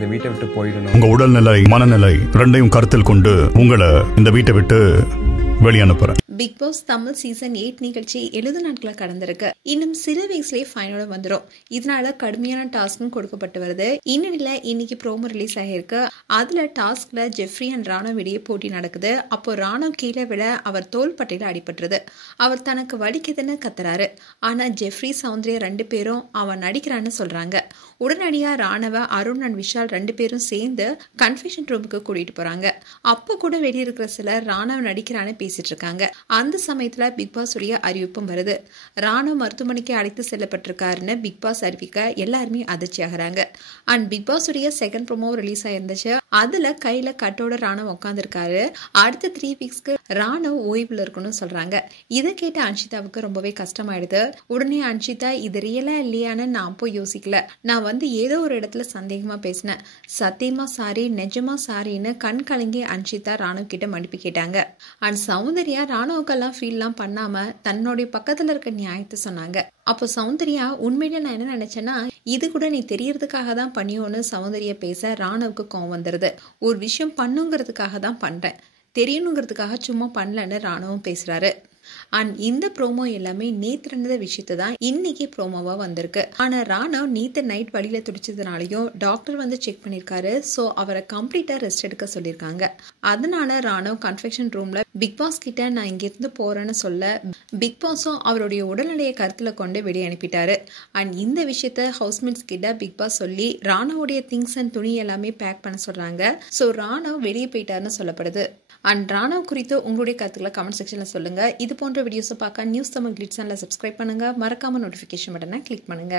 இந்த வீட்டை விட்டு போயிடணும். உங்க உடல்நிலை மனநிலை ரெண்டையும் கருத்தில் கொண்டு உங்களை இந்த வீட்டை விட்டு வெளியனுப்புறேன். பிக் பாஸ் தமிழ் சீசன் 8 நிகழ்ச்சி 70 நாட்களை கடந்திருக்கு. இன்னும் சில வீக்ஸ்லயே ஃபைனலோட வந்துடும். இதனால கடுமையான டாஸ்க்கும் கொடுக்கப்பட்டு வருது. இந்நிலையில இன்னைக்கு ப்ரோமோ ரிலீஸ் ஆகிருக்கு. அதுல டாஸ்க்ல ஜெஃப்ரி அண்ட் ராணவ் இடையே போட்டி நடக்குது. அப்போ ராணவ் கீழே விட அவர் தோள்பட்டையில அடிபட்டுருது. அவர் தனக்கு வலிக்குதுன்னு கத்துறாரு. ஆனா ஜெஃப்ரி சௌந்தர்யா 2 பேரும் அவன் நடிக்கிறான்னு சொல்றாங்க. உடனடியா ராணவ அருண் அண்ட் விஷால் 2 பேரும் சேர்ந்து கன்ஃபெஷன் ரூமுக்கு கூட்டிட்டு போறாங்க. அப்போ கூட வெளியே இருக்கிற சிலர் ராணவ் நடிக்கிறான்னு பேசிட்டு இருக்காங்க. அந்த சமயத்துல பிக் பாஸ் உடைய அறிவிப்பும் வருது. ராணவ் மருத்துவமனைக்கு அழைத்து செல்லப்பட்டிருக்காருன்னு பிக் பாஸ் அறிவிக்க எல்லாருமே அதிர்ச்சி ஆகிறாங்க. அண்ட் பிக் பாஸ் உடைய செகண்ட் ப்ரோமோ ரிலீஸ் ஆயிருந்துச்சு. அதுல கையில கட்டோட ராணவ் உட்காந்துருக்காரு. அடுத்த 3 வீக்ஸ்க்கு ராணவ் ஓய்வுல இருக்கணும்னு சொல்றாங்க. இதை கேட்ட அன்ஷிதாவுக்கு ரொம்பவே கஷ்டமாயிடுது. உடனே அன்ஷிதா இது ரியலா இல்லையான்னு நான் போய் யோசிக்கல. நான் ஏதோ ஒரு இடத்துல சந்தேகமா பேசினேன். சத்தியமா சாரி, நிஜமா சாரின்னு கண் கலங்கி அன்ஷிதா ராணவ் கிட்ட மன்னிப்பு கேட்டாங்க. அண்ட் சௌந்தர்யா ராணவுக்கெல்லாம் ஃபீல்லாம் பண்ணாம தன்னுடைய பக்கத்துல இருக்க நியாயத்தை சொன்னாங்க. அப்போ சௌந்தர்யா உண்மையில நான் என்ன நினைச்சேன்னா இது கூட நீ தெரியறதுக்காக தான் பண்ணியோன்னு சௌந்தர்யா பேச ராணவுக்கு கோவம் வந்துருது. ஒரு விஷயம் பண்ணுங்கிறதுக்காக தான் பண்றேன், தெரியணுங்கிறதுக்காக சும்மா பண்ணலன்னு ராணவும் பேசுறாரு. அண்ட் இந்த ப்ரோமோ எல்லாமே நேத்து நடந்த விஷயத்தை தான் இன்னைக்கு ப்ரோமோவா வந்திருக்கு. ஆனா ராணவ் நேத்து நைட் வழியில துடிச்சதுனாலையும் டாக்டர் செக் பண்ணிருக்காரு. சோ அவரை கம்ப்ளீட்டா ரெஸ்ட் எடுக்க சொல்லியிருக்காங்க. அதனால ராணவ் கன்ஃபெக்ஷன் ரூம்ல பிக் பாஸ் கிட்ட நான் இங்க இருந்து போறேன்னு சொல்ல பிக் பாஸும் அவருடைய உடல்நிலையை கருத்துல கொண்டு வெளியே அனுப்பிட்டாரு. அண்ட் இந்த விஷயத்த ஹவுஸ்மேட்ஸ் கிட்ட பிக் பாஸ் சொல்லி ராணவுடைய திங்ஸ் அண்ட் துணி எல்லாமே பேக் பண்ண சொல்றாங்க. சோ ராணவ் வெளியே போயிட்டாருன்னு சொல்லப்படுது. அண்ட் ராணவ் குறித்து உங்களுடைய கருத்துக்களை கமெண்ட் செக்ஷன்ல சொல்லுங்க. இது போன்ற வீடியோஸை பார்க்க நியூஸ் தமிழ் கிளிட்ஸ் சேனலை சப்ஸ்கிரைப் பண்ணுங்க. மறக்காம நோட்டிஃபிகேஷன் பட்டனை கிளிக் பண்ணுங்க.